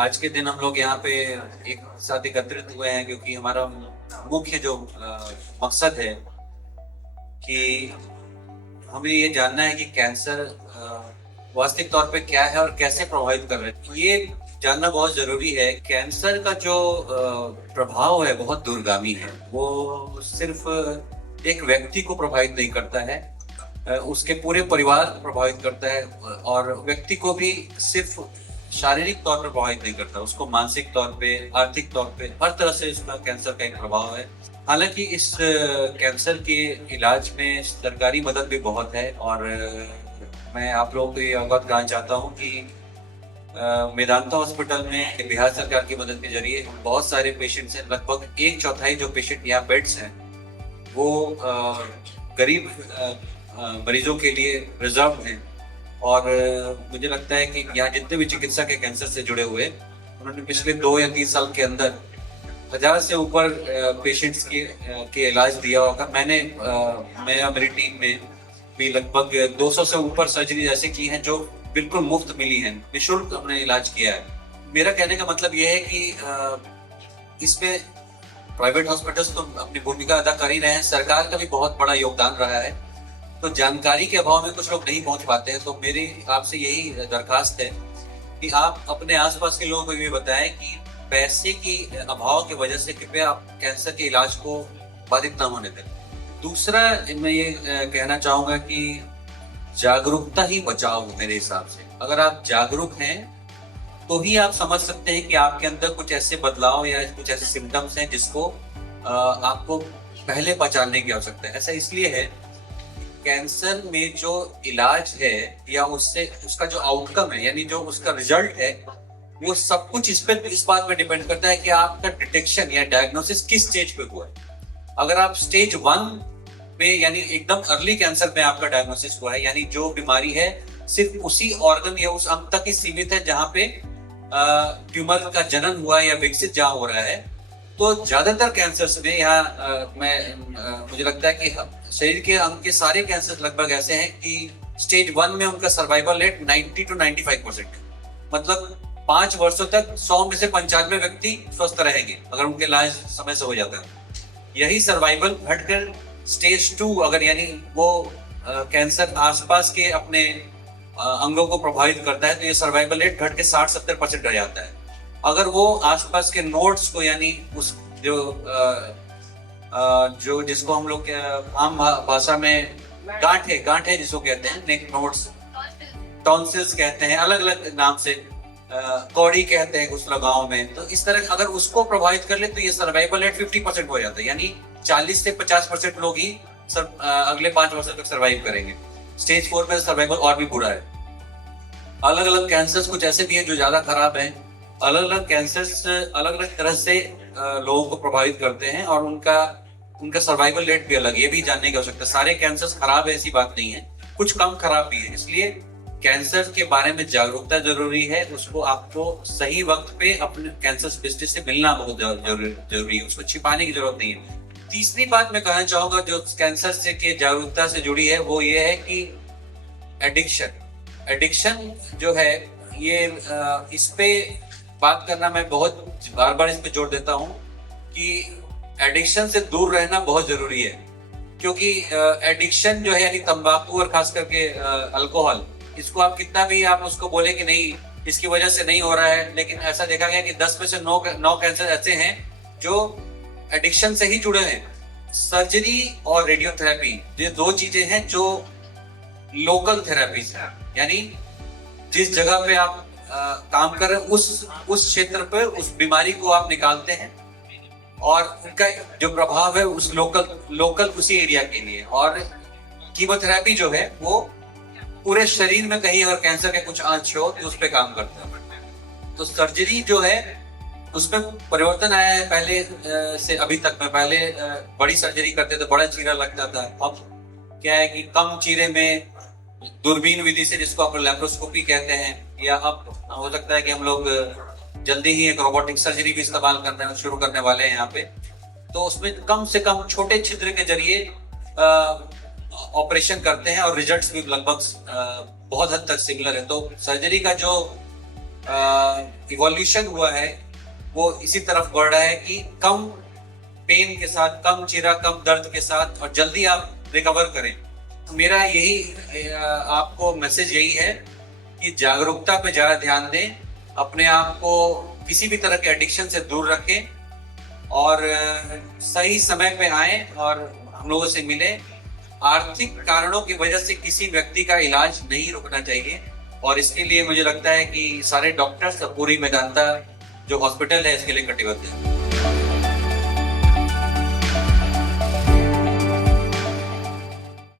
आज के दिन हम लोग यहाँ पे एक साथ एकत्रित हुए हैं क्योंकि हमारा मुख्य जो मकसद है कि हमें ये जानना है कि कैंसर वास्तविक तौर पे क्या है और कैसे प्रभावित कर रहे हैं। ये जानना बहुत जरूरी है। कैंसर का जो प्रभाव है बहुत दूरगामी है। वो सिर्फ एक व्यक्ति को प्रभावित नहीं करता है, उसके पूरे परिवार को प्रभावित करता है और व्यक्ति को भी सिर्फ शारीरिक तौर पर प्रभावित नहीं करता, उसको मानसिक तौर पे, आर्थिक तौर पे, हर तरह से इसका कैंसर का एक प्रभाव है। हालांकि इस कैंसर के इलाज में सरकारी मदद भी बहुत है और मैं आप लोगों को ये अवगत कराना चाहता हूँ कि मेदांता हॉस्पिटल में बिहार सरकार की मदद के जरिए बहुत सारे पेशेंट्स हैं। लगभग एक चौथाई जो पेशेंट यहाँ बेड्स हैं वो गरीब मरीजों के लिए रिजर्व हैं और मुझे लगता है कि यहाँ जितने भी चिकित्सक है कैंसर से जुड़े हुए, उन्होंने पिछले 2 या 3 साल के अंदर 1000 से ऊपर पेशेंट्स के इलाज दिया होगा। मैं मेरी टीम में भी लगभग 200 से ऊपर सर्जरी ऐसे की हैं जो बिल्कुल मुफ्त मिली हैं, निःशुल्क हमने इलाज किया है। मेरा कहने का मतलब यह है कि इसमें प्राइवेट हॉस्पिटल्स तो अपनी भूमिका अदा कर ही रहे हैं, सरकार का भी बहुत बड़ा योगदान रहा है। तो जानकारी के अभाव में कुछ लोग नहीं पहुंच पाते हैं, तो मेरी आपसे यही दरखास्त है कि आप अपने आसपास के लोगों को भी बताएं कि पैसे की अभाव की वजह से कृपया आप कैंसर के इलाज को बाधित ना होने दें। दूसरा मैं ये कहना चाहूंगा कि जागरूकता ही बचाव है मेरे हिसाब से। अगर आप जागरूक हैं तो ही आप समझ सकते हैं कि आपके अंदर कुछ ऐसे बदलाव या कुछ ऐसे सिम्टम्स हैं जिसको आपको पहले पहचानने की आवश्यकता है। ऐसा इसलिए है, कैंसर में जो इलाज है या उससे उसका जो आउटकम है यानी जो उसका रिजल्ट है, वो सब कुछ इस बात पे डिपेंड करता है कि आपका डिटेक्शन या डायग्नोसिस किस स्टेज पे हुआ है। अगर आप स्टेज 1 में यानी एकदम अर्ली कैंसर में आपका डायग्नोसिस हुआ है, यानी जो बीमारी है सिर्फ उसी ऑर्गन या उस अंग तक ही सीमित है जहां पे ट्यूमर का जन्म हुआ है या विकसित जहां हो रहा है, तो ज्यादातर कैंसर्स में मुझे लगता है कि शरीर के अंग के सारे कैंसर लगभग ऐसे हैं कि स्टेज 1 में उनका सर्वाइवल रेट 90 to 95% है। मतलब 5 वर्षों तक 100 में से 95 व्यक्ति स्वस्थ रहेंगे अगर उनके इलाज समय से हो जाता है। यही सर्वाइवल घटकर स्टेज 2 अगर यानी वो कैंसर आसपास के अपने अंगों को प्रभावित करता है तो ये सर्वाइवल रेट घट के 60-70% रह जाता है। अगर वो आसपास के नोड्स को यानी उस जो जिसको हम लोग आम भाषा में गांठ है जिसको कहते हैं, नेक नोड्स, टॉन्सिल्स कहते हैं, अलग अलग नाम से, कौड़ी कहते हैं कुछ गाँव में, तो इस तरह अगर उसको प्रभावित कर ले तो ये सर्वाइवल रेट 50% हो जाता है। यानी 40 से 50% लोग ही अगले 5 वर्षों तक सर्वाइव करेंगे। स्टेज 4 में सर्वाइवल और भी बुरा है। अलग अलग कैंसर्स कुछ ऐसे भी हैं जो ज्यादा खराब हैं। अलग अलग कैंसर्स अलग अलग तरह से लोगों को प्रभावित करते हैं और उनका सर्वाइवल रेट भी अलग है। ये भी जानने की आवश्यकता है। सारे कैंसर्स खराब है ऐसी बात नहीं है, कुछ कम खराब भी है। इसलिए कैंसर के बारे में जागरूकता जरूरी है। उसको आपको सही वक्त पे अपने कैंसर स्पेशलिस्ट से मिलना बहुत जरूरी है, उसको छिपाने की जरूरत नहीं है। तीसरी बात मैं कहना चाहूंगा जो कैंसर से के जागरूकता से जुड़ी है वो ये है कि एडिक्शन जो है ये इस पे बात करना मैं बहुत बार बार इस पे जोर देता हूँ कि एडिक्शन से दूर रहना बहुत जरूरी है। क्योंकि एडिक्शन जो है यानी तंबाकू और खास करके अल्कोहल, इसको आप कितना भी आप उसको बोले कि नहीं इसकी वजह से नहीं हो रहा है, लेकिन ऐसा देखा गया कि 10 में से 9 कैंसर ऐसे हैं जो एडिक्शन से ही जुड़े हैं। सर्जरी और रेडियोथेरेपी ये 2 चीजें हैं जो लोकल थेरेपीज है, यानी जिस जगह पे आप काम कर रहे हैं उस क्षेत्र पे उस बीमारी को आप निकालते हैं और उनका जो प्रभाव है उस लोकल उसी एरिया के लिए। और कीमोथेरेपी जो है वो पूरे शरीर में कहीं अगर कैंसर के कुछ अंश हो तो उस पे काम करता है। तो सर्जरी जो है उसमें परिवर्तन आया है पहले से अभी तक में। पहले बड़ी सर्जरी करते थे, बड़ा चीरा लगता था। अब क्या है कि कम चीरे में दूरबीन विधि से, जिसको आप लैप्रोस्कोपी कहते हैं, या अब हो सकता है कि हम लोग जल्दी ही एक रोबोटिक सर्जरी भी इस्तेमाल करना शुरू करने वाले हैं यहाँ पे। तो उसमें कम से कम छोटे छिद्र के जरिए ऑपरेशन करते हैं और रिजल्ट्स भी लगभग बहुत हद तक सिमिलर है। तो सर्जरी का जो इवोल्यूशन हुआ है वो इसी तरफ बढ़ रहा है कि कम पेन के साथ, कम चीरा, कम दर्द के साथ और जल्दी आप रिकवर करें। तो मेरा यही आपको मैसेज यही है कि जागरूकता पे ज़्यादा ध्यान दें, अपने आप को किसी भी तरह के एडिक्शन से दूर रखें और सही समय पे आए और हम लोगों से मिले। आर्थिक कारणों की वजह से किसी व्यक्ति का इलाज नहीं रुकना चाहिए और इसके लिए मुझे लगता है कि सारे डॉक्टर्स और पूरी मेदांता जो हॉस्पिटल है इसके लिए कटिबद्ध है।